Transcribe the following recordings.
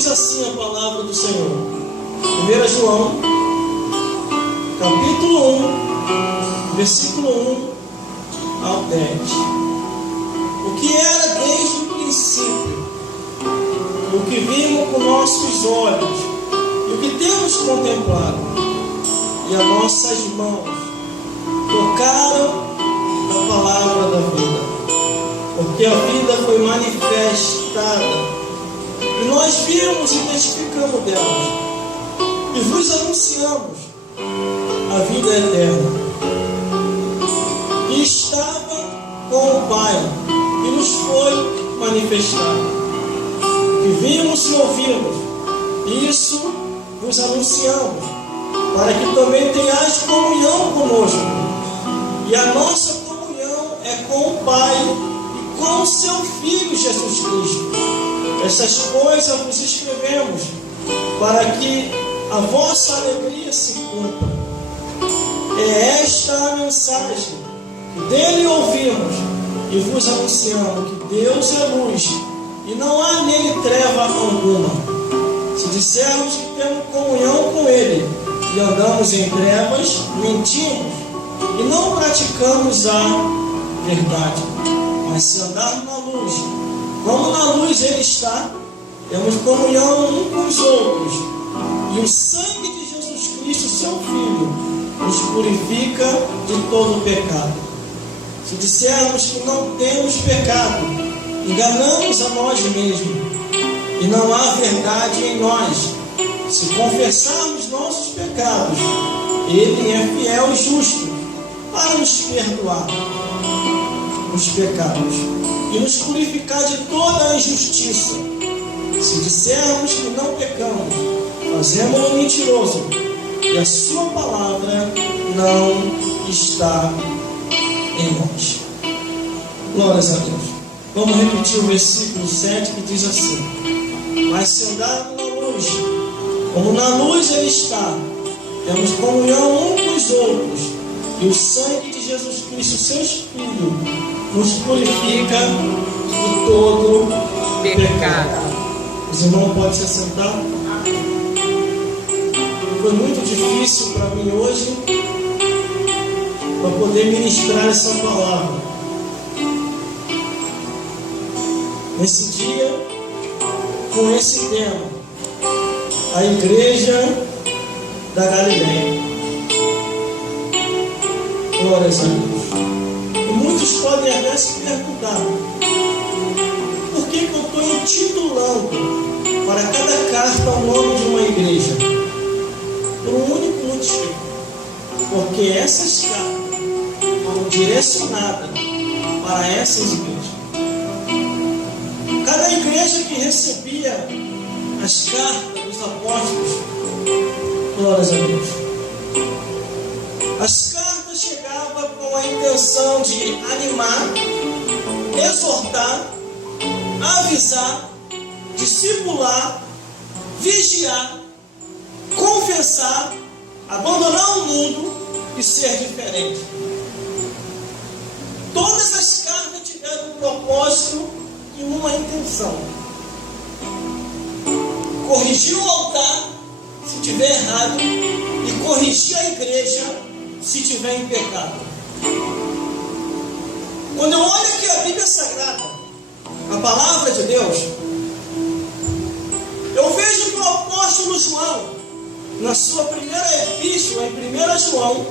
diz assim a palavra do Senhor. 1 João, capítulo 1, versículo 1 ao 10. O que era desde o princípio, o que vimos com nossos olhos, e o que temos contemplado, e as nossas mãos tocaram a palavra da vida, porque a vida foi manifestada, e nós vimos e testificamos dela, e vos anunciamos a vida eterna, que estava com o Pai, e nos foi manifestada. Que vimos e ouvimos, isso vos anunciamos, para que também tenhais comunhão conosco. E a nossa comunhão é com o Pai e com o seu Filho Jesus Cristo. Essas coisas vos escrevemos, para que a vossa alegria se cumpra. É esta a mensagem que dele ouvimos e vos anunciamos, que Deus é luz, e não há nele treva alguma. Se dissermos que temos comunhão com ele e andamos em trevas, mentimos e não praticamos a verdade. Mas se andarmos na luz, como na luz ele está, temos comunhão uns com os outros, e o sangue de Jesus Cristo, seu Filho, nos purifica de todo pecado. Se dissermos que não temos pecado, enganamos a nós mesmos, e não há verdade em nós. Se confessarmos nossos pecados, ele é fiel e justo para nos perdoar os pecados e nos purificar de toda a injustiça. Se dissermos que não pecamos, fazemos-o mentiroso, e a sua palavra não está em nós. Glórias a Deus. Vamos repetir o versículo 7, que diz assim: mas se andarmos na luz, como na luz ele está, temos comunhão uns com os outros, e o sangue de Jesus Cristo, seu Filho, nos purifica de todo pecado. Os irmãos podem se assentar. Foi muito difícil para mim hoje para poder ministrar essa palavra. Nesse dia, com esse tema, a Igreja da Galileia. Glórias a Deus. E muitos podem até se perguntar: por que eu estou intitulando para cada carta o nome de uma igreja? Por um único motivo: porque essas cartas foram direcionadas para essas igrejas. Cada igreja que recebia as cartas dos apóstolos, glórias a Deus, as cartas chegavam com a intenção de animar, exortar, avisar, discipular, vigiar, confessar, abandonar o mundo e ser diferente. Todas as cartas tiveram um propósito e uma intenção: corrigir o altar se tiver errado e corrigir a igreja se tiver em pecado. Quando eu olho aqui a Bíblia Sagrada, a palavra de Deus, eu vejo que o apóstolo João, na sua primeira epístola, em 1 João,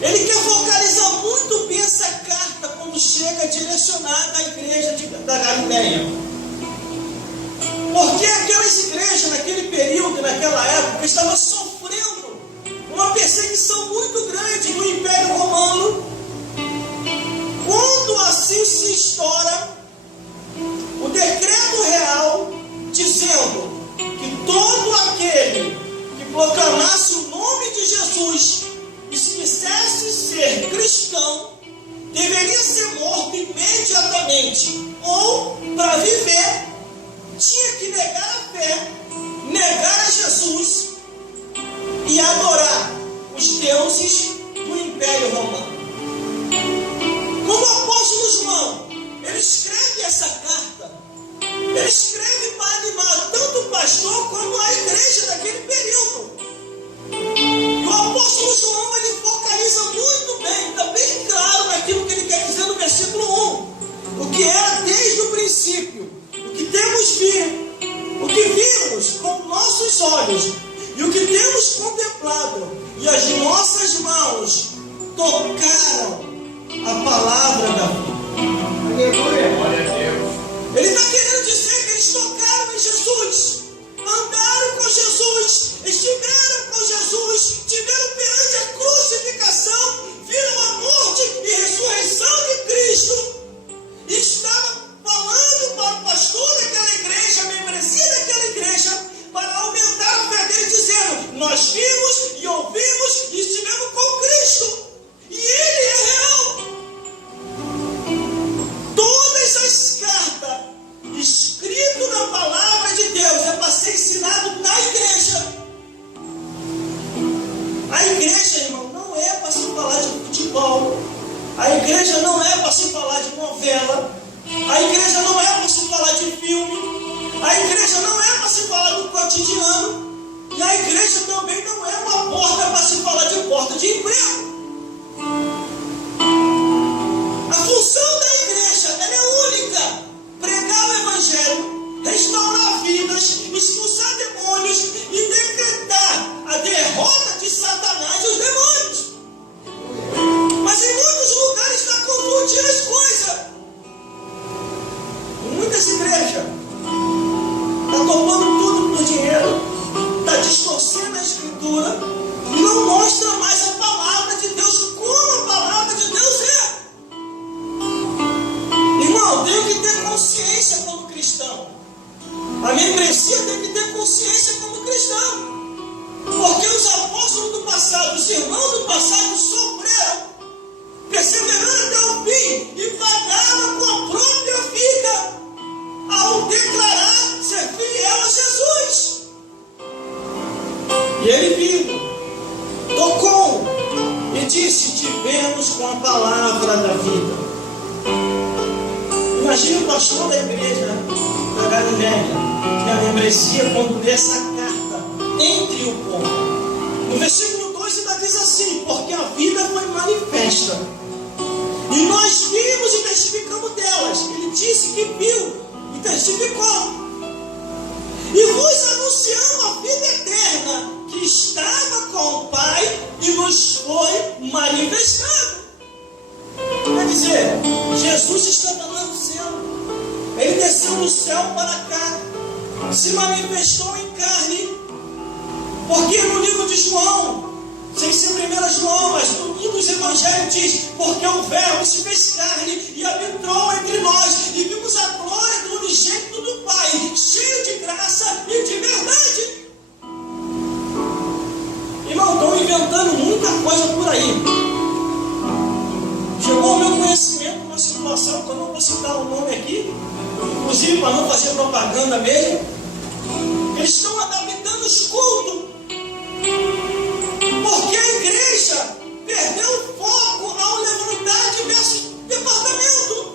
ele quer focalizar muito bem essa carta quando chega direcionada à igreja da Galileia. Porque aquelas igrejas, naquele período, naquela época, estavam sofrendo uma perseguição muito grande no Império Romano. Quando assim se estoura o decreto real dizendo que todo aquele que proclamasse o nome de Jesus e se quisesse ser cristão deveria ser morto imediatamente, ou para viver tinha que negar a fé, negar a Jesus e adorar os deuses do Império Romano. Como o apóstolo João, ele escreve essa carta pastor como a igreja daquele período. E o apóstolo João, ele focaliza muito bem, está bem claro naquilo que ele quer dizer no versículo 1. O que era desde o princípio, o que temos visto, o que vimos com nossos olhos, e o que temos contemplado, e as nossas mãos tocaram a palavra da vida. Aleluia. Glória a Deus. Ele está querendo dizer que eles tocaram em Jesus, andaram com Jesus, estiveram com Jesus, tiveram perante a crucificação, viram a morte e ressurreição de Cristo, e estavam falando para o pastor daquela igreja, a membresia daquela igreja, para aumentar a fé dele, dizendo: nós vimos e ouvimos e estivemos com Cristo, e Ele é real. Todas as cartas escritas na palavra de Deus é para ser ensinado na igreja. A igreja, irmão, não é para se falar de futebol. A igreja não é para se falar de novela. A igreja não é para se falar de filme. A igreja não é para se falar do cotidiano. E a igreja também não é uma porta para se falar de porta de emprego. A função da igreja, ela é única: pregar o evangelho, restaurar vidas, expulsar demônios e decretar a derrota de Satanás e os demônios. Mas em muitos lugares está confundindo as coisas. Em muitas igrejas está tomando tudo por dinheiro, está distorcendo a escritura e não mostra mais a palavra de Deus como a palavra de Deus é. Irmão, tenho que ter consciência como cristão. A membresia tem que ter consciência como cristão. Porque os apóstolos do passado, os irmãos do passado sofreram, perseverando até o fim e pagaram com a própria vida ao declarar ser fiel a Jesus. E ele viu, tocou e disse: tivemos com a palavra da vida. Imagina o pastor da igreja da Galileia, que a membresia, quando lê essa carta entre o povo. No versículo 2 ainda diz assim: porque a vida foi manifesta, e nós vimos e testificamos delas. Ele disse que viu e testificou. E vos anunciamos a vida eterna, que estava com o Pai e nos foi manifestada. Quer dizer, Jesus estava lá no céu. Ele desceu do céu para cá, se manifestou em carne. Porque no livro de João, sem ser 1 João, mas no livro dos Evangelhos diz: porque o Verbo se fez carne e habitou entre nós, e vimos a glória do unigênito do Pai, cheio de graça e de verdade. Irmão, estão inventando muita coisa por aí. Chegou ao meu conhecimento uma situação que eu não vou citar o nome aqui, inclusive para não fazer propaganda mesmo. Eles estão adaptando os cultos, porque a igreja perdeu o foco ao levantar diversos departamentos.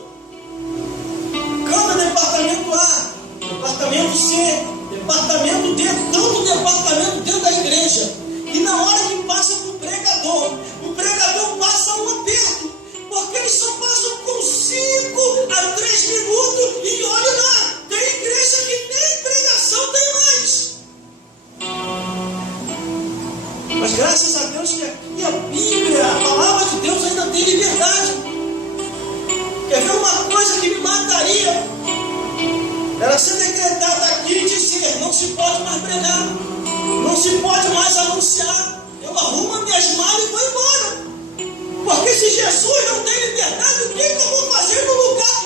Cada departamento A, departamento C, departamento D, tanto departamento dentro da igreja. E na hora que passa para o pregador passa um aperto, porque eles só passam com 5 a 3 minutos e olha lá, tem igreja que nem pregação tem mais. Mas graças a Deus que aqui a Bíblia, a palavra de Deus ainda tem liberdade. Quer ver uma coisa que me mataria? Era ser decretado aqui e dizer: não se pode mais pregar, não se pode mais anunciar. Eu arrumo as minhas malas e vou embora. Porque se Jesus não tem liberdade, o que eu vou fazer no lugar